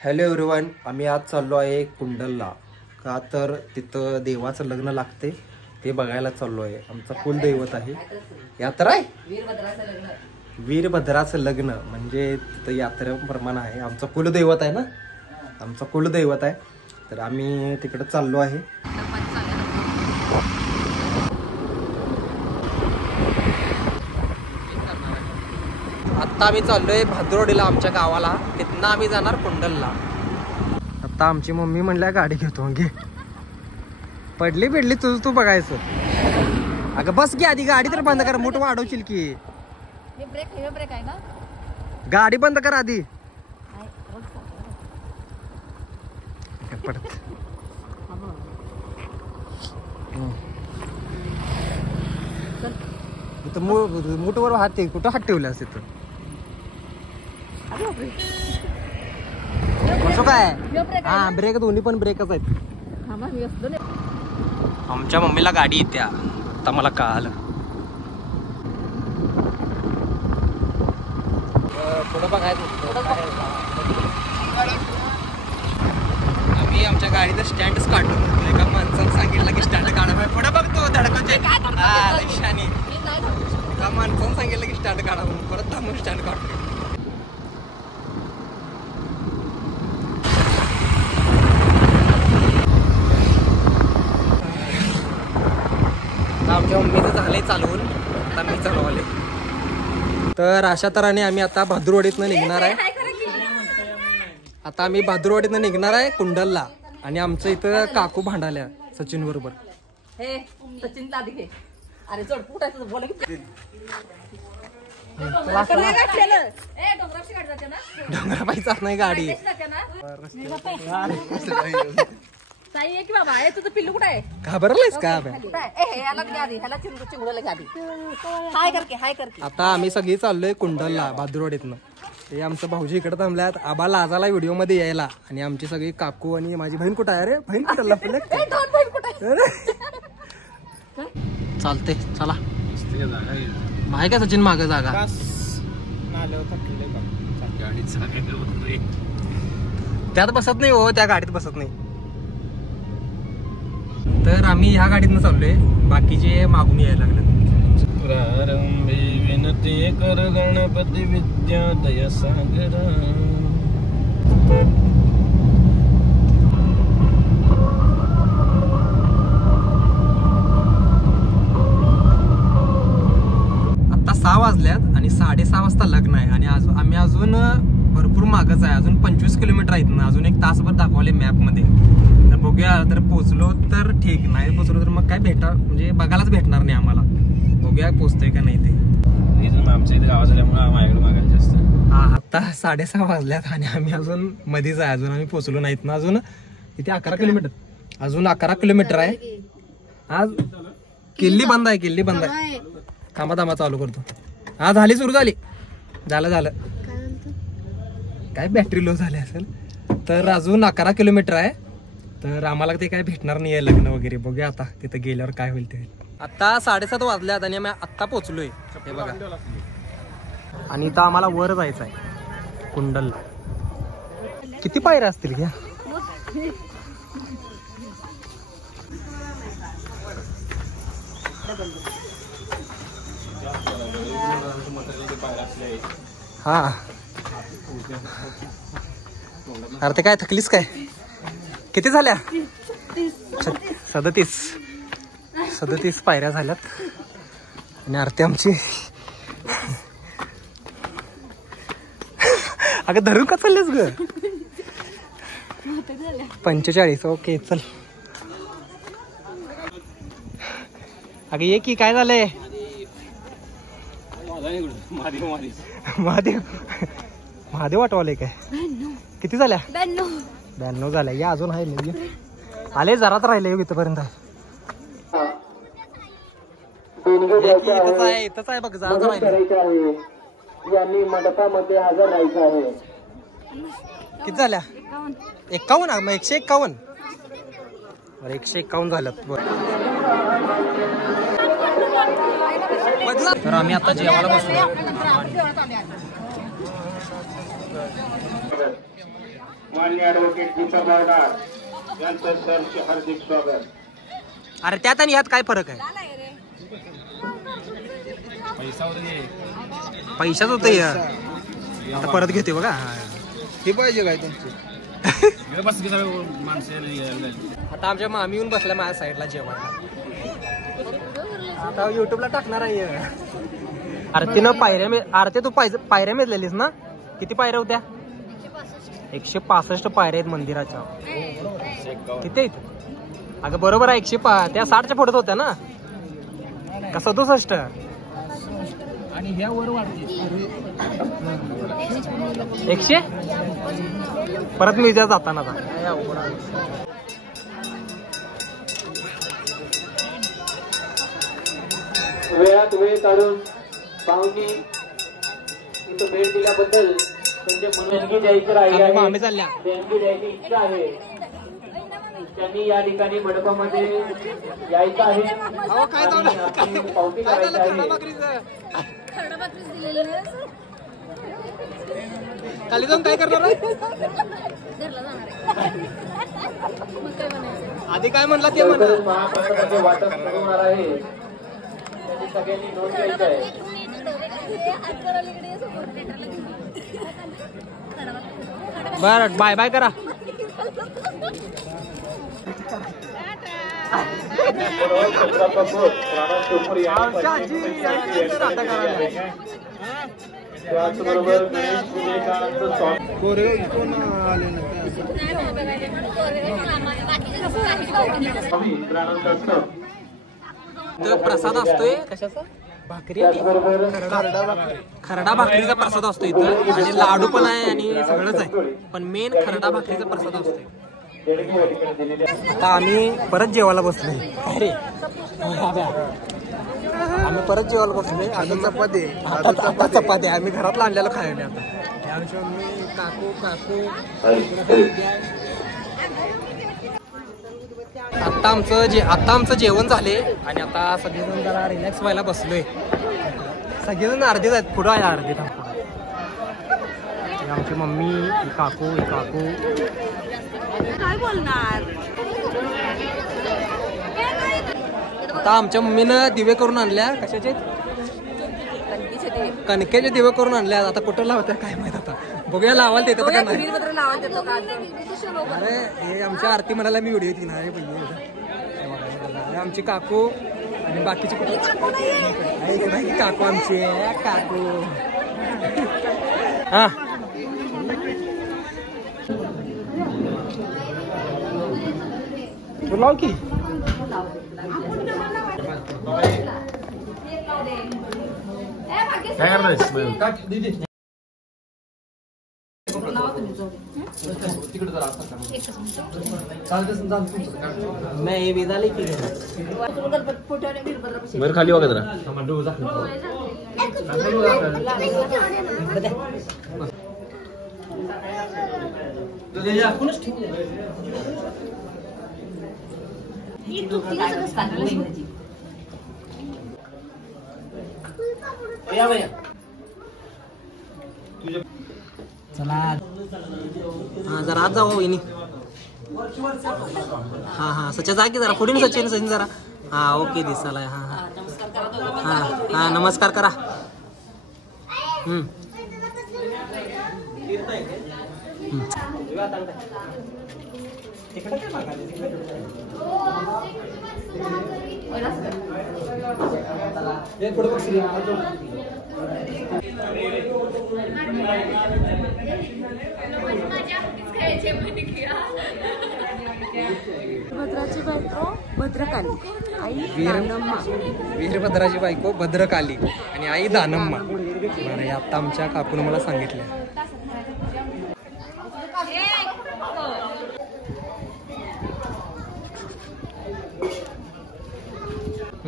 Hello everyone, आम्ही आज चाललो आहे कुंडलला. का तर तिथं देवाचं लग्न लागते ते बघायला चाललो आहे. आमचं कुलदैवत आहे. यात्रा आहे वीरभद्राचं लग्न म्हणजे तिथं यात्रेप्रमाणे आहे. आमचं कुलदैवत आहे ना, आमचं कुलदैवत आहे. तर आम्ही तिकडं चाललो आहे. आत्ता आम्ही चाललोय भाद्रोडीला, आमच्या गावाला. तिथनं आम्ही जाणार कुंडलला. आता आमची मम्मी म्हणल्या गाडी घेतो. घे, पडली बिडली तुझं तू बघायचं. अगं बस की आधी, गाडी तर बंद कर. मोठ वाढवशील की. ब्रेक आहे ना, गाडी बंद कर आधी. पडत मुठवर हात, कुठं हात ठेवले असते तर कसं काय. हा, ब्रेक दोन्ही पण ब्रेकच आहेत. आमच्या मम्मीला गाडी येत्या, आता मला कळालं. पुढं बघायचं. आम्ही आमच्या गाडीचं स्टँडच काढलो. एका माणसानं सांगितलं की स्टँड काढा. पुढं बघतो धडकचे. एका माणसानं सांगितलं की स्टँड काढा म्हणून परत थांबून स्टँड काढतो. आमच्या मम्मीचं झालंय चालवून, आता मी चालवले. तर अशा तऱ्हेने आम्ही आता भाद्रवाडीतनं निघणार आहे. आता आम्ही भाद्रवाडीतनं निघणार आहे कुंडलला. आणि आमचं इथं काकू भांडाल्या सचिन बरोबर. डोंगरा पाहिजे नाही गाडी. पिल्लू कुठे आहे? घाबरलायस का? आता आम्ही सगळी चाललोय कुंडलला भाद्रवाडीतनं. हे आमचं भाऊजी इकडे थांबल्यात. आबा लाजाला व्हिडिओ मध्ये यायला. आणि आमची सगळी काकू आणि माझी बहीण कुठे आहे? अरे बहीण कुठे लपले? चालते चला. माहिती का सचिन माग जागा त्यात बसत नाही हो, त्या गाडीत बसत नाही. तर आम्ही ह्या गाडीतनं चाललोय, बाकीचे मागून यायला लागले. प्रारंभी विनती कर गणपती विद्या दया सागर. आता 6 वाजल्यात आणि 6:30 वाजता लग्न आहे. आणि आम्ही अजून भरपूर मागच आहे. अजून 25 किलोमीटर आहेत ना. अजून 1 तासभर दाखवले मॅप मध्ये. तर बघूया, तर पोचलो तर ठीक, नाही पोचलो तर मग काय म्हणजे बघायलाच भेटणार नाही आम्हाला. बघूया पोचतोय का नाही ते. आमच्या इथे गाव झाल्यामुळे माझ्याकडे मागायला जास्त. हा, आता 6:30 वाजल्यात आणि आम्ही अजून मध्येच आहे. अजून आम्ही पोचलो नाहीत ना. अजून इथे 11 किलोमीटर, अजून 11 किलोमीटर आहे. आज किल्ली बंद आहे, किल्ली बंद आहे. थांबा चालू करतो. हा, झाली, सुरू झाली. झालं काय बॅटरी लो झाली असेल. तर अजून 11 किलोमीटर आहे. तर आम्हाला ते काय भेटणार नाही आहे लग्न वगैरे. बघूया आता तिथं गेल्यावर काय होईल ते. आता 7:30 वाजल्यात आणि आम्ही आत्ता पोचलोय. हे बघा. आणि इथं आम्हाला वर जायचं आहे कुंडलला. किती पायऱ्या असतील घ्या. हा, अरे ते काय थकलीस काय? किती झाल्या? 37 पायऱ्या झाल्यात. आणि आरती आमची अगं धरून का चाललेस ग? 45. ओके चल. अगं ये की, काय झालंय? महादेव वाटवाले काय? किती झाल्या? 92 झाल्या. या अजून आहे, आले जरात राहिले इथपर्यंत. इथंच आहे बघ, जराच राहिले. मंडपामध्ये हजर राहायचं आहे. किती झाल्या? 51. मग 151. 151 झाल्यात. तर आम्ही आता जेवायला बसलो. माननीय ॲडव्होकेट दीपक पवार यांचं सरचे हार्दिक स्वागत. अरे त्यात आणि यात काय फरक आहे? पैशाच होत आता परत घेते बघा. हे पाहिजे काय तुमचं? आता आमच्या मामी येऊन बसल्या माझ्या साईडला जेवायला. आता युट्यूबला टाकणार आहे. आरतीनं आरती तू पायऱ्या मेजलेलीस ना? किती पायऱ्या होत्या? 165 पायऱ्या आहेत मंदिराच्या. किती आहेत? अगं बरोबर आहे. त्या 60च्या फोटोत होत्या ना का 67? आणि ह्या वर वाढते 100. परत म्युझियम जाताना वेळात वेळ काढून पाहुणी इथं भेट दिल्याबद्दल त्यांचे देणगी द्यायची राहिली आहे. मामी चालल्या. देणगी द्यायची इच्छा आहे. त्यांनी या ठिकाणी मंडपामध्ये यायचं आहे. पावती करायची आहे. खाली जाऊन काय करणार? आधी काय म्हणला ते म्हणा. महाप्रसादाचे वाटप सुरू होणार आहे. त्यांनी सगळ्यांनी नोंद घ्यायची आहे. बर बाय बाय करा. त्याचबरोबर गणेश विवेकानंद स्वामी प्रसाद असतोय कशाचा? भाकरी आणि खरडा भाकरीचा प्रसाद असतो इथं. आणि लाडू पण आहे आणि सगळंच आहे. पण मेन खरडा भाकरीचा प्रसाद असतोय. आता आम्ही परत जेवायला बसलोय. अरे आम्ही परत जेवायला बसलोय. अजून चपाती आम्ही घरातला आणलेलं खायला. आता काकू आता आमचं जेवण झाले आणि आता सगळेजण जरा रिलॅक्स व्हायला बसलोय. सगळेजण अर्धेच आहेत. पुढं आहे अर्धे. आमची मम्मी, काकू काय बोलणार? आता आमच्या मम्मीनं दिवे करून आणल्या. कशाचे? कणकेचे दिवे करून आणल्या. आता कुठं लावत्या काय माहित. आता बघूया लावायला देतात का नाही. अरे हे आमच्या आरती म्हणाला मी व्हिडिओ येते ना. आमची काकू आणि बाकीची काकू आमची काकू. हा तू लाव की. काय करणार नाही विधाले की वर खाली बघा जरा. चला हा जरा आज जाऊ वहिनी. हा सच्या जा की जरा पुढे सचिन जरा. हा ओके दिसाला. हा नमस्कार करा. भद्राची बायको भद्रकाली, आई वीरभद्राची बायको भद्रकाली आणि आई दानम्मा. बरं आता आमच्या काकून मला सांगितलं.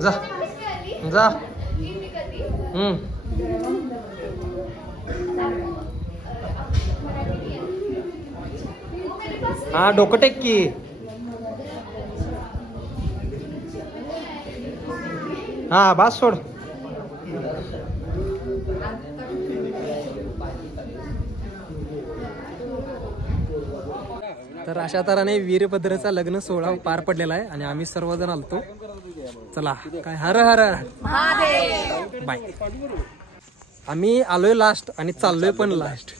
जा जा. हा डोकं टेक की. हा बास सोड. तर अशा तऱ्हेने वीरभद्रचा लग्न सोहळा पार पडलेला आहे आणि आम्ही सर्वजण आलतो. चला काय हर हर बाय. आम्ही आलोय लास्ट आणि चाललोय पण लास्ट.